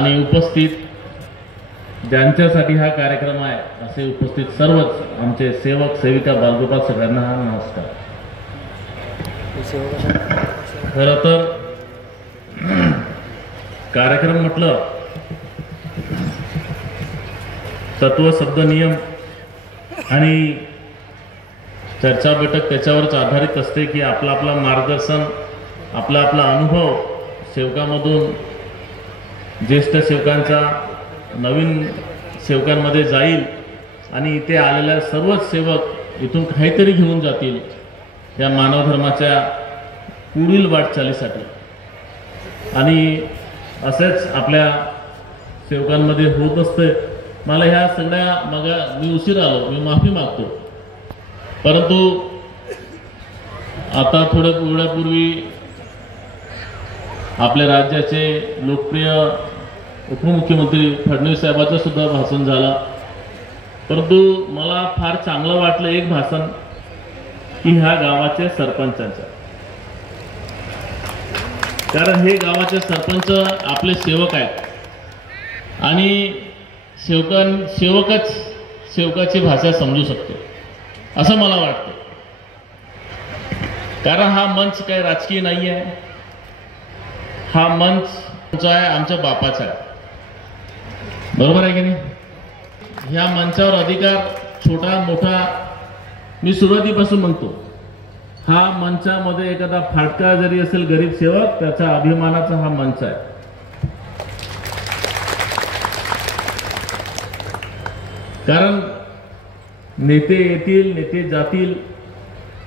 आणि उपस्थित ज्यांच्यासाठी हा कार्यक्रम आहे असे उपस्थित सर्वच आमचे सेवक सेविका बालगोपाल सगळ्यांना नमस्कार। खरं तर कार्यक्रम म्हटलं तत्व शब्द नियम आणि चर्चा बैठक त्याच्यावरच आधारित असते की आपला आपला मार्गदर्शन आपला आपला अनुभव सेवकामधून ज्येष्ठ सेवकांचा नवीन सेवकांमध्ये जाईल आणि इथे आलेल्या सर्वच सेवक इथून काहीतरी घेऊन जातील या मानव धर्माच्या पुढील वाटचालीसाठी। आणि असेच आपल्या सेवकांमध्ये होत असते। मला ह्या सगळ्या मी उशीर आलो, मी माफी मागतो, परंतु आता थोड्या वेळापूर्वी आपल्या राज्याचे लोकप्रिय उपमुख्यमंत्री फडणवीस साहेबांचं सुद्धा भाषण झालं, परंतु मला फार चांगलं वाटलं एक भाषण की ह्या गावाचे सरपंचांचं, कारण हे गावाचे सरपंच आपले सेवक आहेत आणि सेवकच सेवकाची भाषा समजू शकतो असं मला वाटतं। कारण हा मंच काही राजकीय नाही आहे, हा मंच आहे आमच्या बापाचा आहे, बरोबर आहे की नाही। ह्या मंचावर अधिकार छोटा मोठा मी सुरुवातीपासून म्हणतो, हा मंचामध्ये एखादा फाटका जरी असेल गरीब सेवक त्याचा अभिमानाचा हा मंच आहे। कारण नेते येतील नेते जातील,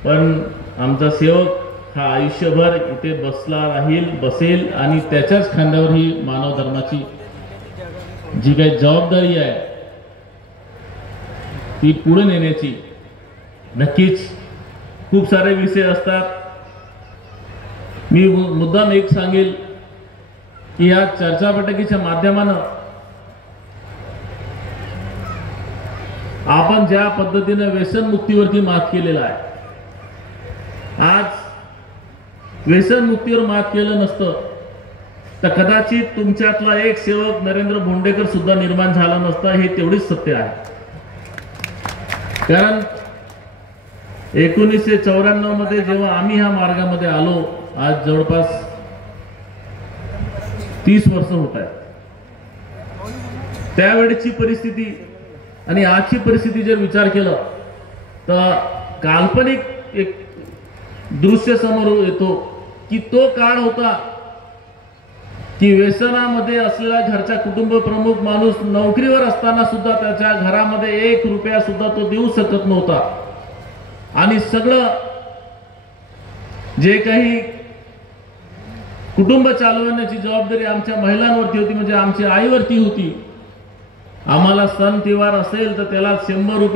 पण आमचा सेवक हा आयुष्यभर इथे बसला राहील बसेल आणि त्याच्याच खांद्यावर ही मानव धर्माची जी काही जबाबदारी आहे ती पुढे नेण्याची। नक्कीच खूप सारे विषय असतात। मी मुद्दाम एक सांगेल की या चर्चा बैठकीच्या माध्यमानं आपण ज्या पद्धतीने व्यसनमुक्तीवरती मात केलेला आहे, आज व्यसनमुक्तीवर मात केलं नसतं तर कदाचित तुमच्यातला एक सेवक नरेंद्र भोंडेकर सुद्धा निर्माण झाला नसता, हे तेवढीच सत्य आहे। कारण 1994 मध्ये जेव्हा आम्ही ह्या मार्गामध्ये आलो, आज जवळपास 30 वर्ष होत आहेत, त्यावेळेची परिस्थिती आणि आजची परिस्थिती जर विचार केला तर काल्पनिक एक दृश्य समोर येतो की तो काळ होता की व्यसनामध्ये असलेला घरचा कुटुंब प्रमुख माणूस नोकरीवर असताना सुद्धा त्याच्या घरामध्ये 1 रुपया सुद्धा तो देऊ शकत नव्हता आणि सगळं जे काही कुटुंब चालवण्याची जबाबदारी आमच्या महिलांवरती होती, म्हणजे आमच्या आईवरती होती। आम्हाला सण त्योहार असेल तर त्याला 100 रुपये